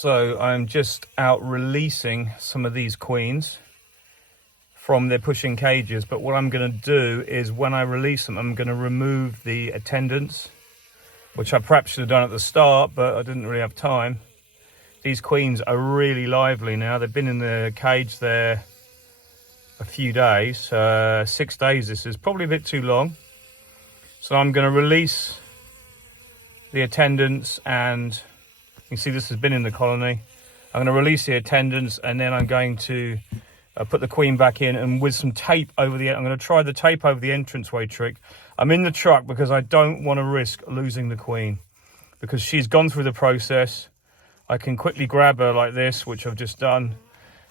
So I'm just out releasing some of these queens from their pushing cages, but what I'm going to do is when I release them, I'm going to remove the attendants, which I perhaps should have done at the start, but I didn't really have time. These queens are really lively now. They've been in the cage there a few days, 6 days. This is probably a bit too long. So I'm going to release the attendants, and you can see this has been in the colony. I'm going to release the attendants, and then I'm going to put the queen back in, and with some tape over the, I'm going to try the tape over the entranceway trick. I'm in the truck because I don't want to risk losing the queen, because she's gone through the process. I can quickly grab her like this, which I've just done,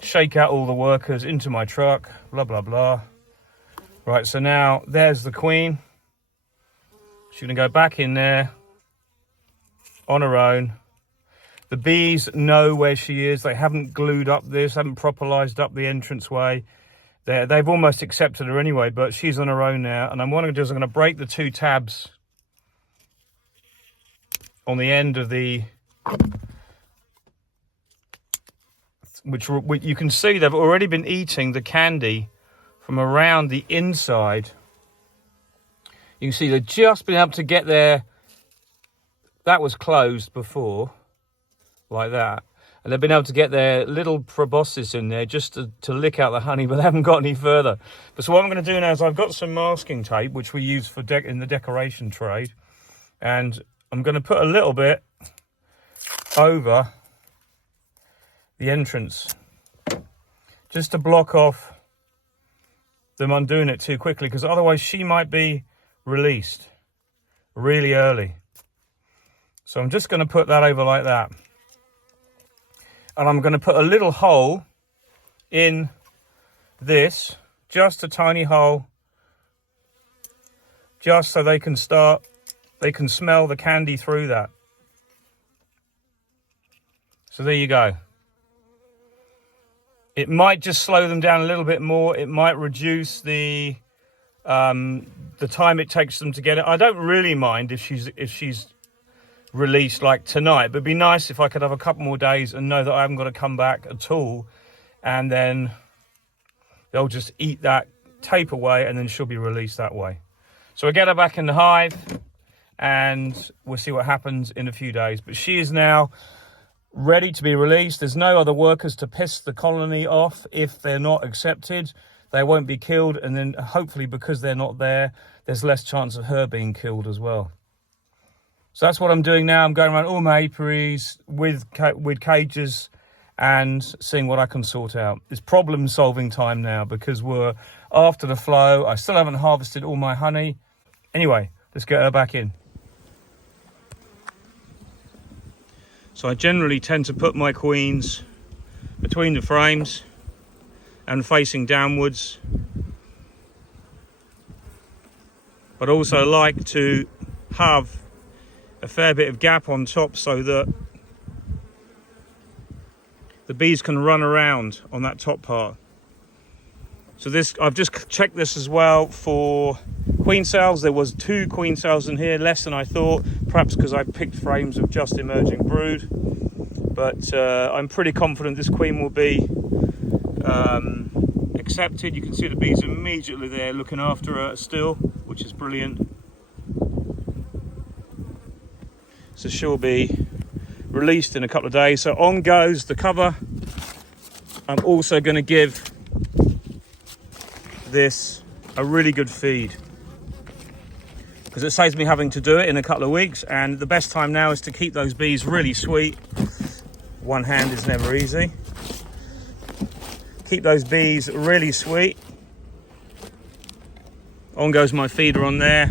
shake out all the workers into my truck, blah, blah, blah. Right, so now there's the queen. She's going to go back in there on her own. The bees know where she is. They haven't glued up this, haven't properlised up the entranceway. They've almost accepted her anyway, but she's on her own now. And I'm going to break the 2 tabs on the end of the, which you can see they've already been eating the candy from around the inside. You can see they've just been able to get there. That was closed before, like that. And they've been able to get their little proboscis in there just to lick out the honey, but they haven't got any further. But so what I'm going to do now is I've got some masking tape, which we use for in the decoration trade. And I'm going to put a little bit over the entrance, just to block off them undoing it too quickly, because otherwise she might be released really early. So I'm just going to put that over like that. And I'm going to put a little hole in this, just a tiny hole, just so they can smell the candy through that. So there you go. It might just slow them down a little bit more. It might reduce the time it takes them to get it. I don't really mind if she's released like tonight, but it'd be nice if I could have a couple more days and know that I haven't got to come back at all, and then they'll just eat that tape away, and then she'll be released that way. So I get her back in the hive, and we'll see what happens in a few days. But she is now ready to be released. There's no other workers to piss the colony off. If they're not accepted, they won't be killed, and then hopefully because they're not there, there's less chance of her being killed as well. So that's what I'm doing now. I'm going around all my apiaries with cages and seeing what I can sort out. It's problem solving time now, because we're after the flow. I still haven't harvested all my honey. Anyway, let's get her back in. So I generally tend to put my queens between the frames and facing downwards, but also like to have a fair bit of gap on top so that the bees can run around on that top part. So this, I've just checked this as well for queen cells. There was 2 queen cells in here, less than I thought, perhaps because I picked frames of just emerging brood. But I'm pretty confident this queen will be accepted. You can see the bees immediately there looking after her still, which is brilliant. So she'll be released in a couple of days. So on goes the cover. I'm also going to give this a really good feed, because it saves me having to do it in a couple of weeks, and the best time now is to keep those bees really sweet. One hand is never easy. Keep those bees really sweet. On goes my feeder on there,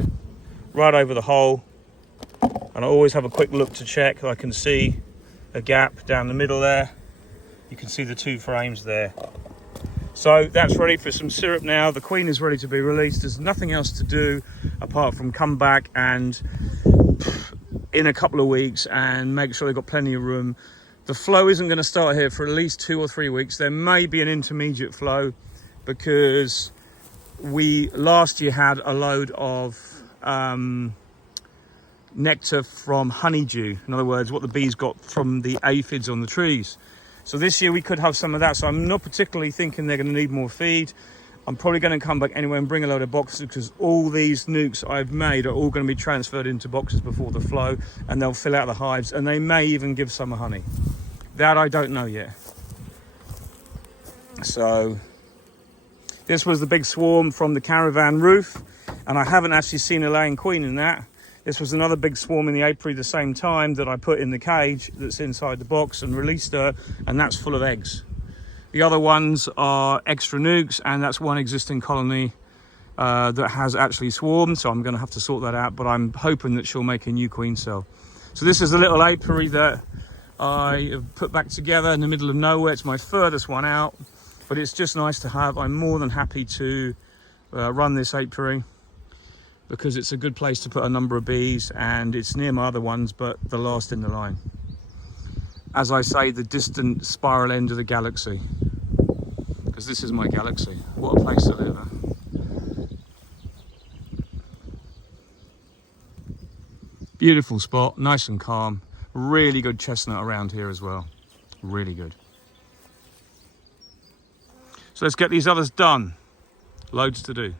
right over the hole. And I always have a quick look to check. I can see a gap down the middle there. You can see the 2 frames there. So that's ready for some syrup now. The queen is ready to be released. There's nothing else to do apart from come back and in a couple of weeks and make sure they've got plenty of room. The flow isn't going to start here for at least 2 or 3 weeks. There may be an intermediate flow, because we last year had a load of nectar from honeydew. In other words, what the bees got from the aphids on the trees. So this year we could have some of that. So I'm not particularly thinking they're going to need more feed. I'm probably going to come back anyway and bring a load of boxes, because all these nukes I've made are all going to be transferred into boxes before the flow, and they'll fill out the hives, and they may even give summer honey. That I don't know yet. So this was the big swarm from the caravan roof, and I haven't actually seen a laying queen in that. This was another big swarm in the apiary the same time that I put in the cage that's inside the box and released her, and that's full of eggs. The other ones are extra nukes, and that's one existing colony that has actually swarmed, so I'm going to have to sort that out, but I'm hoping that she'll make a new queen cell. So this is the little apiary that I have put back together in the middle of nowhere. It's my furthest one out, but it's just nice to have. I'm more than happy to run this apiary, because it's a good place to put a number of bees, and it's near my other ones, but the last in the line. As I say, the distant spiral end of the galaxy, because this is my galaxy. What a place to live. Beautiful spot, nice and calm. Really good chestnut around here as well. Really good. So let's get these others done. Loads to do.